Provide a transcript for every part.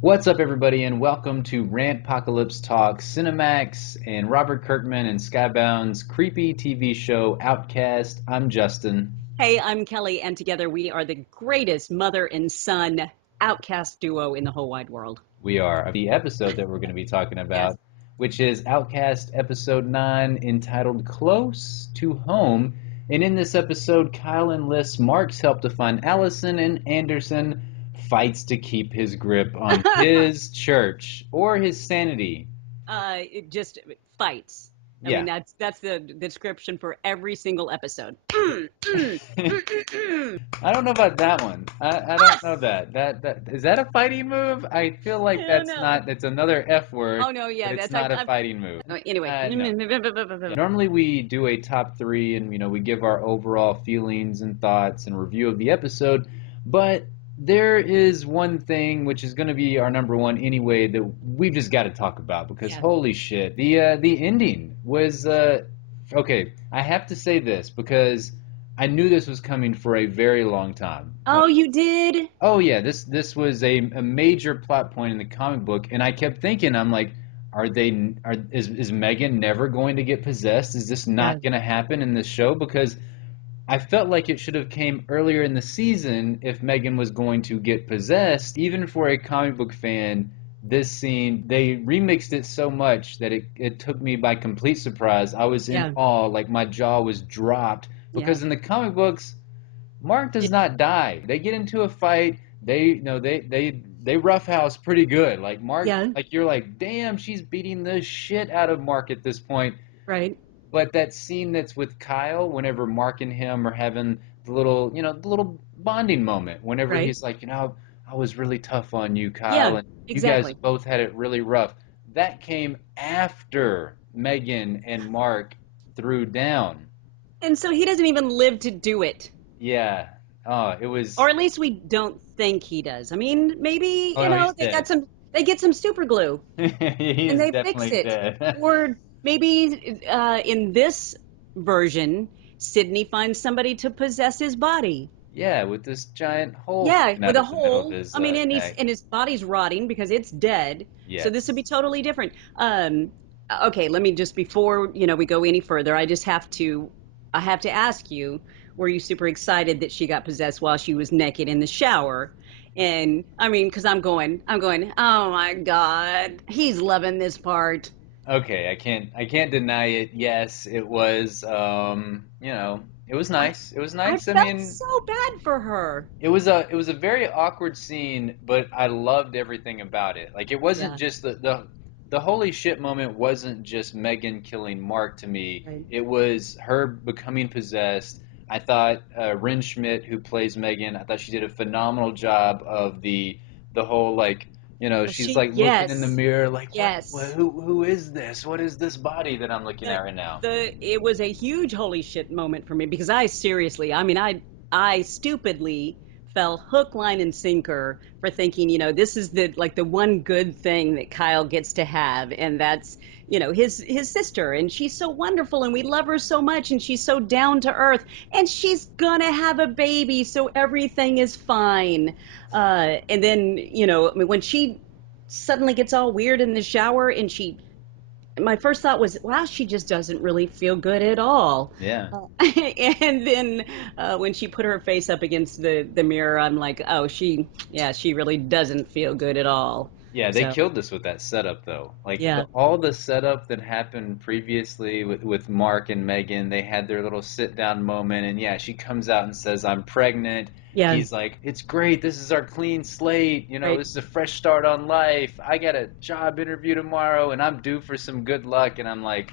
What's up, everybody, and welcome to Rantpocalypse Talks Cinemax and Robert Kirkman and Skybound's creepy TV show Outcast. I'm Justin. Hey, I'm Kelly, and together we are the greatest mother and son outcast duo in the whole wide world. We are the episode that we're going to be talking Yes. about, which is Outcast Episode 9, entitled Close to Home. And in this episode, Kyle enlists Mark's help to find Allison, and Anderson fights to keep his grip on his church or his sanity. It just fights. I Yeah. mean, that's the description for every single episode. I don't know about that one. I don't know that. That is that a fighting move? I feel I like don't that's know. not. It's another F word, Oh no, but yeah, it's that's not a fighting move. anyway. No. Yeah, normally we do a top three, and we give our overall feelings and thoughts and review of the episode. But there is one thing which is going to be our number one anyway that we've just got to talk about because Yeah. holy shit, the ending was okay. I have to say this because I knew this was coming for a very long time. Oh, you did? Oh yeah, this was a major plot point in the comic book, and I kept thinking, I'm like, is Megan never going to get possessed? Is this Yeah. not going to happen in this show? Because I felt like it should have came earlier in the season if Megan was going to get possessed. Even for a comic book fan, this scene, they remixed it so much that it took me by complete surprise. I was in Yeah. awe, like my jaw was dropped. Yeah. Because in the comic books, Mark does not die. They get into a fight. They roughhouse pretty good. Like Mark, Yeah. like you're like, damn, she's beating the shit out of Mark at this point. Right. But that scene that's with Kyle, whenever Mark and him are having the little bonding moment, whenever Right. he's like, I was really tough on you, Kyle, Yeah. and you guys Exactly. both had it really rough. That came after Megan and Mark threw down. And so he doesn't even live to do it. Yeah. Oh, it Or was. at least we don't think he does. I mean, maybe, Oh no, he's dead. they get some super glue He and is they fix definitely it. dead. Or maybe in this version, Sydney finds somebody to possess his body. Yeah, with this giant hole Yeah, coming out with a of the middle of hole. his I mean, neck. and his body's rotting because it's dead. So this would be Yes. totally different. Okay, let me just before, we go any further, I have to ask you, were you super excited that she got possessed while she was naked in the shower? And I mean, because oh my God, he's loving this part. Okay, I can't deny it. Yes, it was it was I nice. It was I nice. I felt mean, so bad for her. it was a very awkward scene, but I loved everything about it. Like it wasn't Yeah, just the holy shit moment wasn't just Megan killing Mark to me. right. It was her becoming possessed. I thought Rin Schmidt, who plays Megan, I thought she did a phenomenal job of the whole like she's like looking in the Yes, mirror like yes. who is this? What is this body that I'm looking the at right now? it was a huge holy shit moment for me because I seriously, I mean, I stupidly fell hook, line, and sinker for thinking, this is the one good thing that Kyle gets to have, and that's his sister, and she's so wonderful, and we love her so much, and she's so down to earth, and she's gonna have a baby, so everything is fine. And then I mean, when she suddenly gets all weird in the shower and she my first thought was, wow, she just doesn't really feel good at all. Yeah. And then when she put her face up against the mirror, I'm like, oh, she really doesn't feel good at all. Yeah, they So, killed us with that setup though. Like yeah, all the setup that happened previously with Mark and Megan, they had their little sit down moment, and yeah, she comes out and says, "I'm pregnant." yeah, He's like, "It's great. This is our clean slate. right. This is a fresh start on life. I got a job interview tomorrow, and I'm due for some good luck." And I'm like,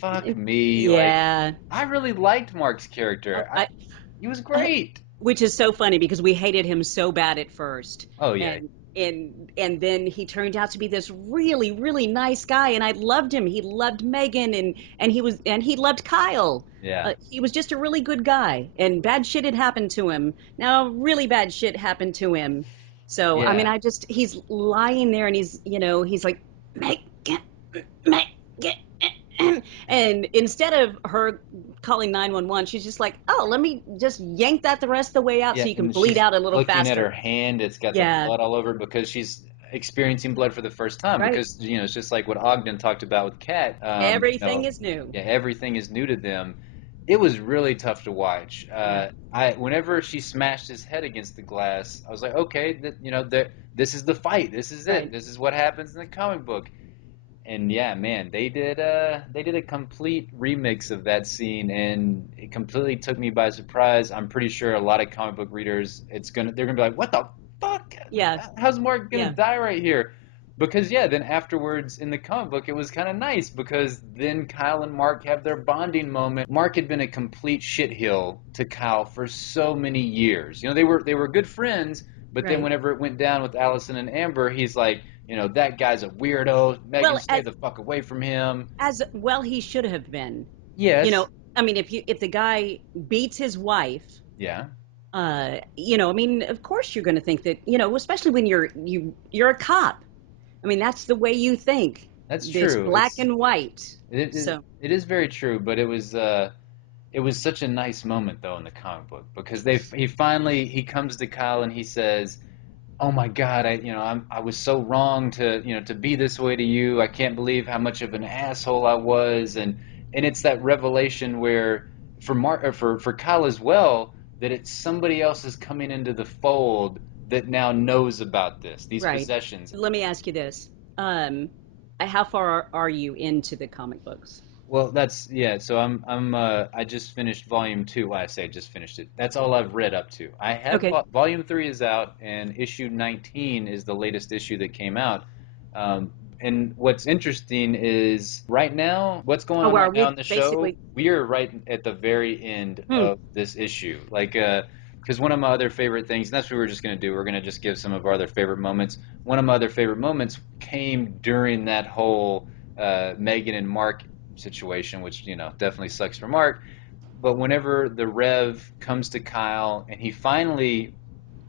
"Fuck me!" Like, Yeah. I really liked Mark's character. I, He was I, great. which is so funny because we hated him so bad at first, Oh yeah, and then he turned out to be this really nice guy, and I loved him. He loved Megan, and he loved Kyle. yeah, He was just a really good guy, and bad shit had happened to him. Now really bad shit happened to him. So I mean, yeah. he's lying there, and he's like, Megan, Megan. And instead of her calling 911, she's just like, oh, let me just yank that the rest of the way out so Yeah, you can and bleed she's out a little looking at her faster. hand. It's got the Yeah, blood all over it because experiencing blood for the first time Right. because it's just like what Ogden talked about with Kat. Everything is new. Yeah, everything is new to them. It was really tough to watch. Yeah. I whenever she smashed his head against the glass, I was like, okay, that this is the fight. This is it. Right. This is what happens in the comic book. And yeah, man, they did a complete remix of that scene, and it completely took me by surprise. I'm pretty sure a lot of comic book readers, they're gonna be like, what the fuck? Yeah. How's Mark gonna Yeah. die right here? Because yeah, then afterwards in the comic book, it was kind of nice because then Kyle and Mark have their bonding moment. Mark had been a complete shitheel to Kyle for so many years. They were good friends, but then Right. whenever it went down with Allison and Amber, he's like, that guy's a weirdo. Megan, Well, stay the fuck away from him. as well he should have been. You know, Yes. I mean, if the guy beats his wife, Yeah, I mean, of course you're going to think that, especially when you're a cop. I mean, that's the way you think. that's It's true. black and white. So, It is very true, but it was such a nice moment though in the comic book because he comes to Kyle and he says, "Oh my God, I was so wrong to be this way to you. I can't believe how much of an asshole I was." And it's that revelation where for Mark or for Kyle as well that it's somebody else is coming into the fold that now knows about these right. possessions. Let me ask you this. Um, how far are you into the comic books? Well, that's yeah. So I just finished volume two. Well, I say I just finished it. That's all I've read up to. I have Okay. volume three is out, and issue 19 is the latest issue that came out. Um, and what's interesting is right now, what's going Oh, on are right now we in the show? basically, We are right at the very end hmm, of this issue. Because one of my other favorite things, and that's what we're just gonna do. We're gonna just give some of our other favorite moments. One of my other favorite moments came during that whole Megan and Mark situation, which definitely sucks for Mark. But whenever the Rev comes to Kyle and he finally,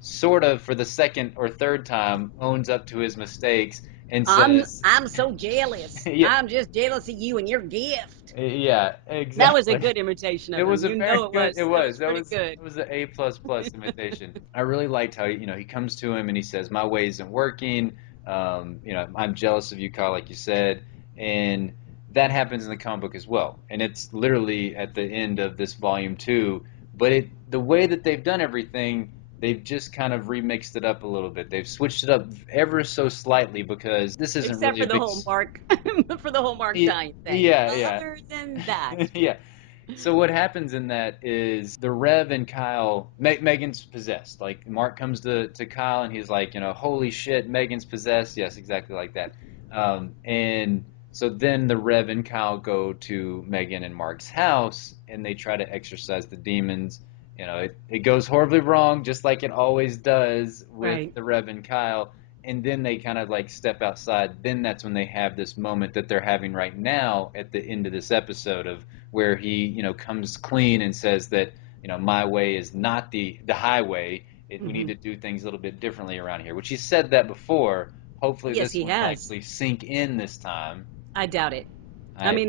sort of for the second or third time, owns up to his mistakes and says, I'm so jealous. "Yeah, I'm just jealous of you and your gift. yeah, That was a exactly." good imitation It of him. was a You very know it good. It was. It was was that pretty was good. it was an A plus plus imitation. I really liked how he comes to him and he says, "My way isn't working. I'm jealous of you, Kyle, like you said," and that happens in the comic book as well. And it's literally at the end of this volume two. But the way that they've done everything, they've just kind of remixed it up a little bit. They've switched it up ever so slightly because this isn't Except really for a the big. whole Mark, for the whole Mark dying thing. Yeah, yeah, Other than that, yeah. So what happens in that is the Rev and Kyle, Megan's possessed. Like Mark comes to Kyle and he's like, holy shit, Megan's possessed. Yes, exactly like that. And so then the Rev and Kyle go to Megan and Mark's house and they try to exorcise the demons. It goes horribly wrong, just like it always does with right. the Rev and Kyle. And then they kind of like step outside. Then that's when they have this moment that they're having right now at the end of this episode of where he, comes clean and says that, my way is not the highway. We need Hmm. to do things a little bit differently around here, which he said that before. Hopefully Yes, this he one will has. actually sink in this time. I doubt it. I I mean,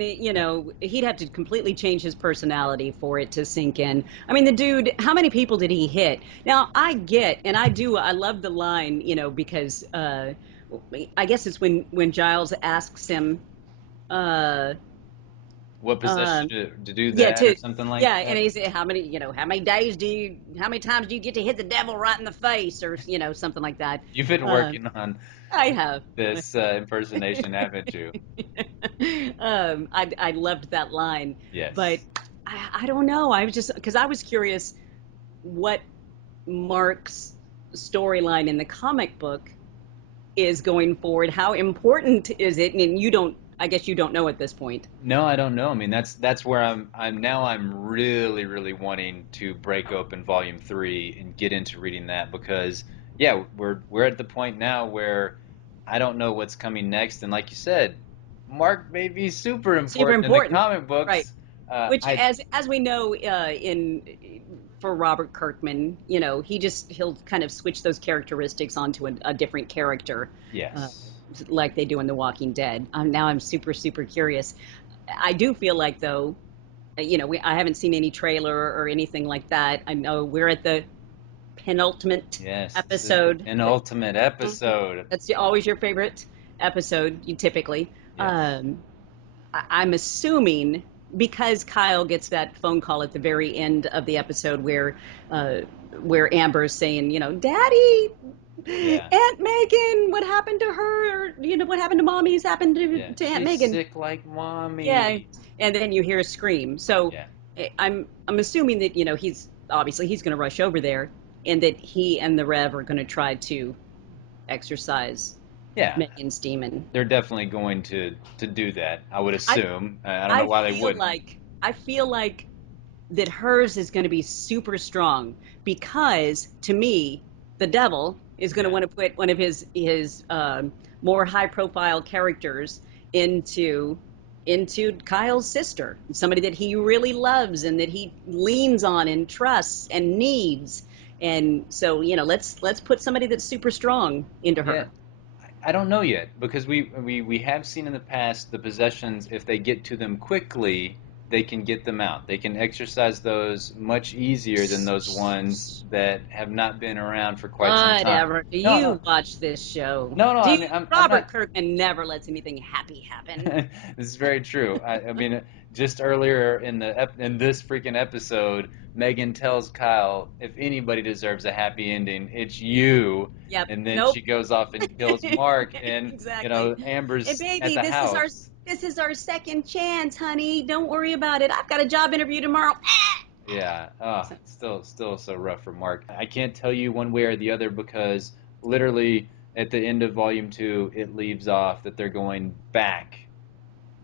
he'd have to completely change his personality for it to sink in. I mean, the dude, how many people did he hit? Now, I get, and I love the line, because I guess it's when Giles asks him, uh, what possessed uh, you to do yeah, that or something like and that. he said, how many times do you get to hit the devil right in the face, or something like that. You've been Uh, working on I have. this impersonation, haven't you? I loved that line, but Yes. I don't know. I was just because I was curious what Mark's storyline in the comic book is going forward. How important is it? And you don't. I guess you don't know at this point. No, I don't know. I mean, that's where I'm really really wanting to break open volume 3 and get into reading that because yeah, we're at the point now where I don't know what's coming next and like you said, Mark may be super Super important in the important, comic right? books. Which, I as we know, in for Robert Kirkman, he'll kind of switch those characteristics onto a different character, uh, yes. like they do in The Walking Dead. Now I'm super curious. I do feel like though, I haven't seen any trailer or anything like that. I know we're at the penultimate Yes, this is the episode. penultimate Mhm. episode. That's always your favorite episode, you typically. Yes. Um, I'm assuming because Kyle gets that phone call at the very end of the episode uh, where Amber's saying, Daddy, Yeah. Aunt Megan, what happened to her? Or, what happened to Mommy's happened Yeah. to Aunt She's Megan. sick like Yeah, mommy. and then you hear a scream. So Yeah. I'm assuming that he's going to rush over there, and that he and the Rev are going to try to exorcise Yeah. Megan's demon. They're definitely going to do that, I would I assume. I don't know I why they feel wouldn't. like I feel like that hers is going to be super strong because to me the devil is going to Yeah. want to put one of his more high profile characters into Kyle's sister, somebody that he really loves and that he leans on and trusts and needs. And so, let's put somebody that's super strong into Yeah. her. I don't know yet because we have seen in the past the possessions, if they get to them quickly, they can get them out. They can exercise those much easier than those ones that have not been around for quite some time. Whatever. Do No, no, you watch this show? no, no. Do I you? mean, I'm not. Robert Kirkman never lets anything happy happen. This is very true. I mean, just earlier in in this freaking episode, Megan tells Kyle, if anybody deserves a happy ending, it's you. Yep. And then Nope. she goes off and kills Mark, and Exactly. And Amber's at baby, the this is our house. second chance, honey. Don't worry about it. I've got a job interview tomorrow. Yeah. Oh, So, still so rough for Mark. I can't tell you one way or the other because literally at the end of volume two, it leaves off that they're going back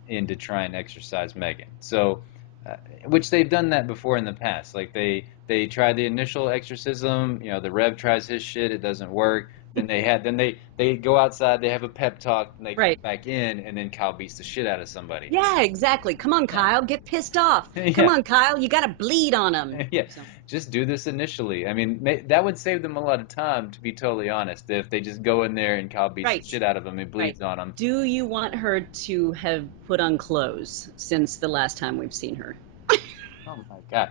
in to try and exercise Megan. So, which they've done that before in the past. Like they try the initial exorcism. The Rev tries his shit. It doesn't work. Then they go outside. They have a pep talk. And they come right. back in, and then Kyle beats the shit out of somebody. Yeah, exactly. Come on, Yeah. Kyle. Get pissed off. Come Yeah. on, Kyle. You got to bleed on him. Yeah, So, just do this initially. I mean, that would save them a lot of time, to be totally honest, if they just go in there and Kyle beats the right. shit out of him and Right. bleeds on him. Do you want her to have put on clothes since the last time we've seen her? Oh my God.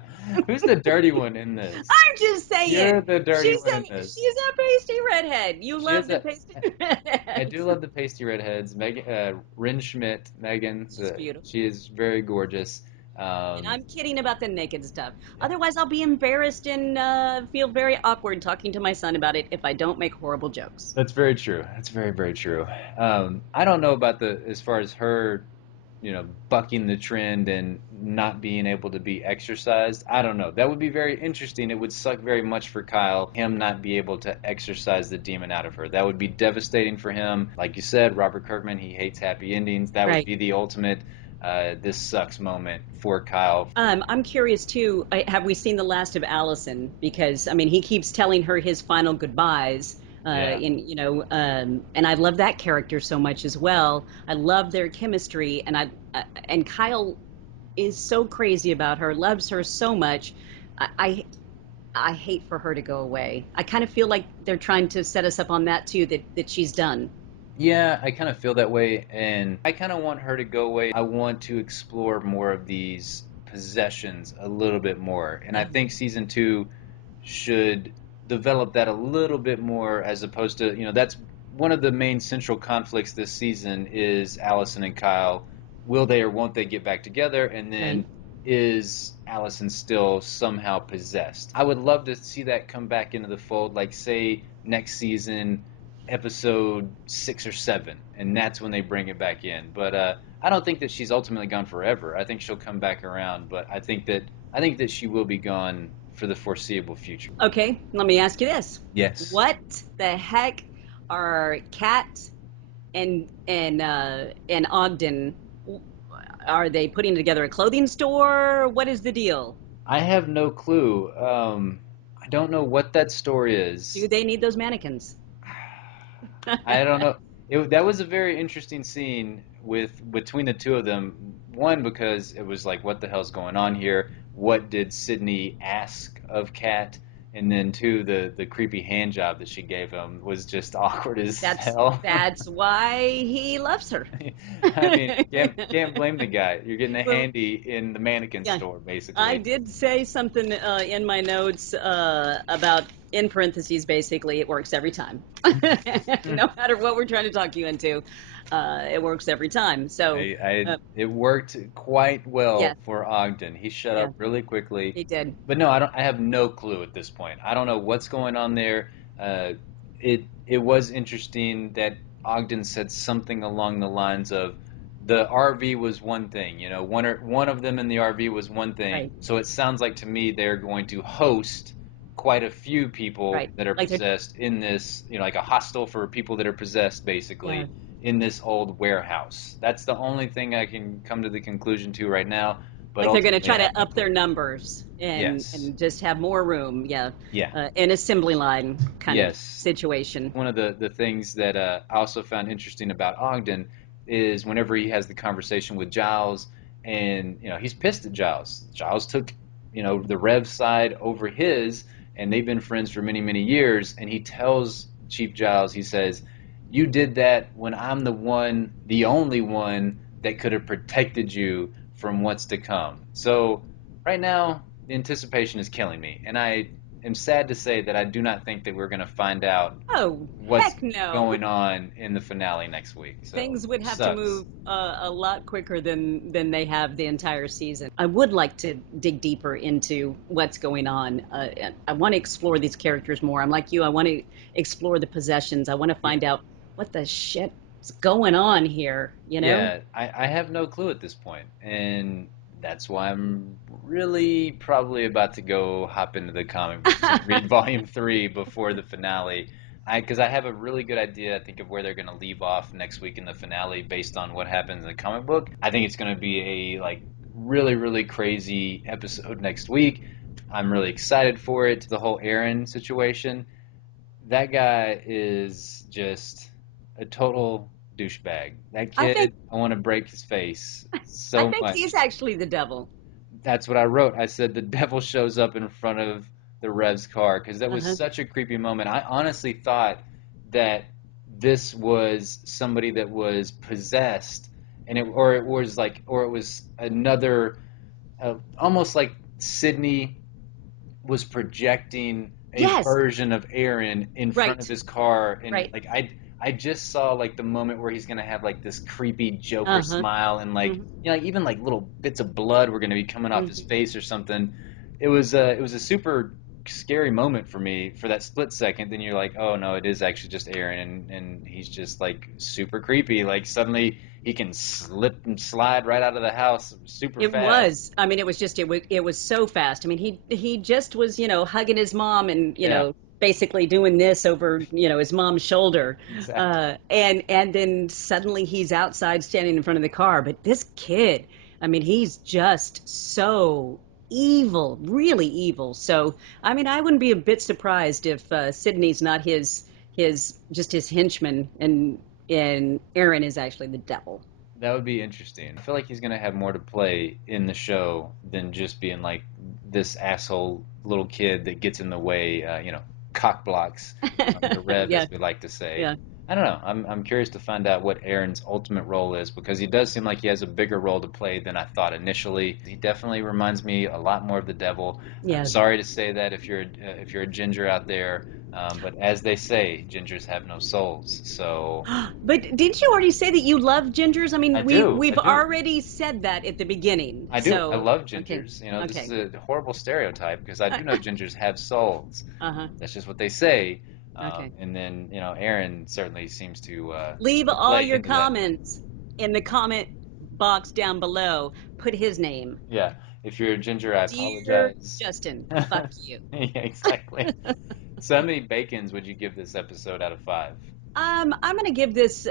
Who's the dirty one in this? I'm just You're saying. the dirty one in this. She's a pasty redhead. You She love is the a. pasty I do redheads. love the pasty redheads. Megan, Rin Schmidt, Megan, She's beautiful. she is very gorgeous. And Um, I'm kidding about the naked stuff. yeah. Otherwise, I'll be embarrassed and feel very awkward talking to my son about it if I don't make horrible jokes. That's very true. That's very, very true. I don't know about as far as her, bucking the trend and not being able to be exercised. I don't know. That would be very interesting. It would suck very much for Kyle, him not be able to exercise the demon out of her. That would be devastating for him. Like you said, Robert Kirkman, he hates happy endings. That would Right. be the ultimate this sucks moment for Kyle. I'm curious too. Have we seen the last of Allison? Because I mean, he keeps telling her his final goodbyes. Yeah. And I love that character so much as well. I love their chemistry, and Kyle is so crazy about her, loves her so much. I, I I hate for her to go away. I kind of feel like they're trying to set us up on that too, that she's done. Yeah, I kind of feel that way, and I kind of want her to go away. I want to explore more of these possessions a little bit more, and I Yeah. think season two should develop that a little bit more, as opposed to, that's one of the main central conflicts this season is Allison and Kyle. Will they or won't they get back together? And Right. then is Allison still somehow possessed? I would love to see that come back into the fold, like say next season episode 6 or 7, and that's when they bring it back in. But I don't think that she's ultimately gone forever. I think she'll come back around, but I think that she will be gone for the foreseeable future. Okay, let me ask you this. Yes. What the heck are Kat and Ogden, are they putting together a clothing store? What is the deal? I have no clue. I don't know what that store Do is. they need those mannequins? I don't know. That was a very interesting scene between the two of them. One, because it was like, what the hell's going on here? What did Sydney ask of Kat? And then two, the creepy hand job that she gave him was just awkward as That's hell. that's why he loves her. I mean, can't blame the guy. You're getting a Well, handy in the mannequin yeah, store, I basically. did say something in my notes about in parentheses, basically, it works every time. Hmm. No matter what we're trying to talk you into, it works every time. So, uh, It worked quite well yeah, for Ogden. He shut yeah, up really quickly. he did. But no, I have no clue at this point. I don't know what's going on there. Uh, it was interesting that Ogden said something along the lines of the RV was one thing, one of them in the RV was one thing. Right, So it sounds like to me they're going to host quite a few people right. that are Like they're, possessed in this, like a hostel for people that are possessed, yeah, basically in this old warehouse. That's the only thing I can come to the conclusion to right now, but like they're going to ultimately try I to have no up their clue. numbers Yes. and just have more room. Yeah, Yeah. an assembly line kind of Yes. situation. One of the things that I also found interesting about Ogden is whenever he has the conversation with Giles, and he's pissed at Giles. Giles took the Rev side over his, and they've been friends for many many years. And he tells Chief Giles, he says, "You did that when I'm the only one that could have protected you from what's to come." So right now, the anticipation is killing me, and I am sad to say that I do not think that we're going to find out Oh, what's heck no. going on in the finale next week. So Things would have to sucks. move a lot quicker than they have the entire season. I would like to dig deeper into what's going on. And I want to explore these characters more. I'm like you. I want to explore the possessions. I want to Yeah, find out what the shit's going on here. You know? yeah. I have no clue at this point, and that's why I'm really probably about to go hop into the comic books and read Volume 3 before the finale. Because I have a really good idea, I think, of where they're going to leave off next week in the finale based on what happens in the comic book. I think it's going to be a really really crazy episode next week. I'm really excited for it. The whole Aaron situation. That guy is just a total douchebag. That I kid, think I want to break his face I so think he's much. actually the devil. That's what I wrote. I said the devil shows up in front of the Rev's car because that was Uh-huh. such a creepy moment. I honestly thought that this was somebody that was possessed, or it was another, almost like Sydney was projecting a Yes. version of Aaron in front of Right. his car, and Right. I just saw like the moment where he's gonna have like this creepy Joker Uh-huh. smile, and like Hmm. like even like little bits of blood were gonna be coming off his Hmm. face or something. It was a super scary moment for me for that split second. Then you're like, oh no, it is actually just Aaron, and he's just like super creepy. Like suddenly he can slip and slide right out of the house super It fast. was. I mean, it was so fast. I mean, he just was, hugging his mom and, Yeah, basically doing this over, his mom's shoulder. exactly. And then suddenly he's outside standing in front of the car. But this kid, I mean, he's just so evil, really evil. So, I mean, I wouldn't be a bit surprised if Sydney's not his henchman and Aaron is actually the devil. That would be interesting. I feel like he's gonna have more to play in the show than just being like this asshole little kid that gets in the way, cock blocks the Rev, Yeah, as we like to say. yeah. I don't know. I'm curious to find out what Aaron's ultimate role is because he does seem like he has a bigger role to play than I thought initially. He definitely reminds me a lot more of the devil. I'm Yeah. sorry to say that if you're a ginger out there, but as they say, gingers have no souls. So But didn't you already say that you love gingers? I I mean, we do, I we've do. already said that at the beginning. I do. I So, love okay. gingers. This is Okay. a horrible stereotype because I do know gingers have souls. Uh-huh. That's just what they say. Okay. And then, Aaron certainly seems Leave to all play your into that. comments in the comment box down below. Put his name. Yeah. If you're a ginger, I Dear apologize. Justin, fuck you. Yeah, exactly. So how many bacons would you give this episode out of 5? I'm gonna give this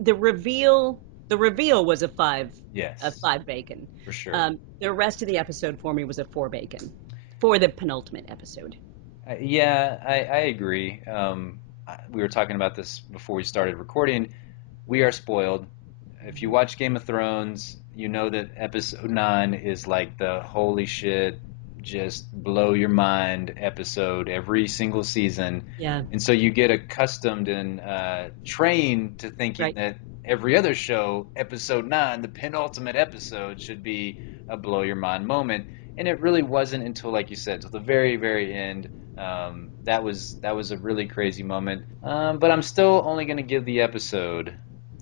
the reveal. The reveal was a Yes, five bacon. for sure. The rest of the episode for me was a four bacon for the penultimate episode. Yeah, I agree. We were talking about this before we started recording. We are spoiled. If you watch Game of Thrones, you know that episode 9 is like the holy shit, just blow your mind episode every single season. Yeah. And so you get accustomed and trained to thinking Right. that every other show, episode 9, the penultimate episode, should be a blow your mind moment. and it really wasn't until, like you said, till the very, very end. That was a really crazy moment. But I'm still only going to give the episode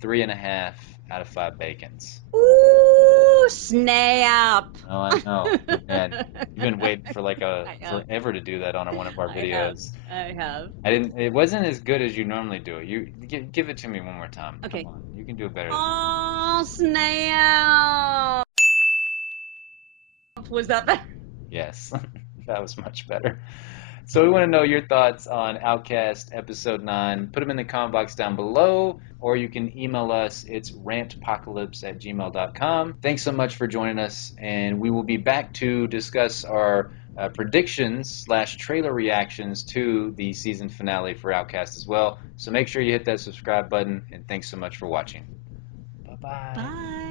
3.5 out of 5 bacons. Ooh, snap. Oh, I know. Man, you've been waiting for like a I have. forever to do that on one of our I have. videos. I have. I didn't. It wasn't as good as you normally do it. You give it to me one more time. Come Okay. on, you can do it better than that. Oh, snap. Was that better? Yes, that was much better. So we want to know your thoughts on Outcast Episode 9. Put them in the comment box down below, or you can email us. It's rantpocalypse@gmail.com. Thanks so much for joining us, and we will be back to discuss our predictions slash trailer reactions to the season finale for Outcast as well. So make sure you hit that subscribe button, and thanks so much for watching. Bye-bye. Bye.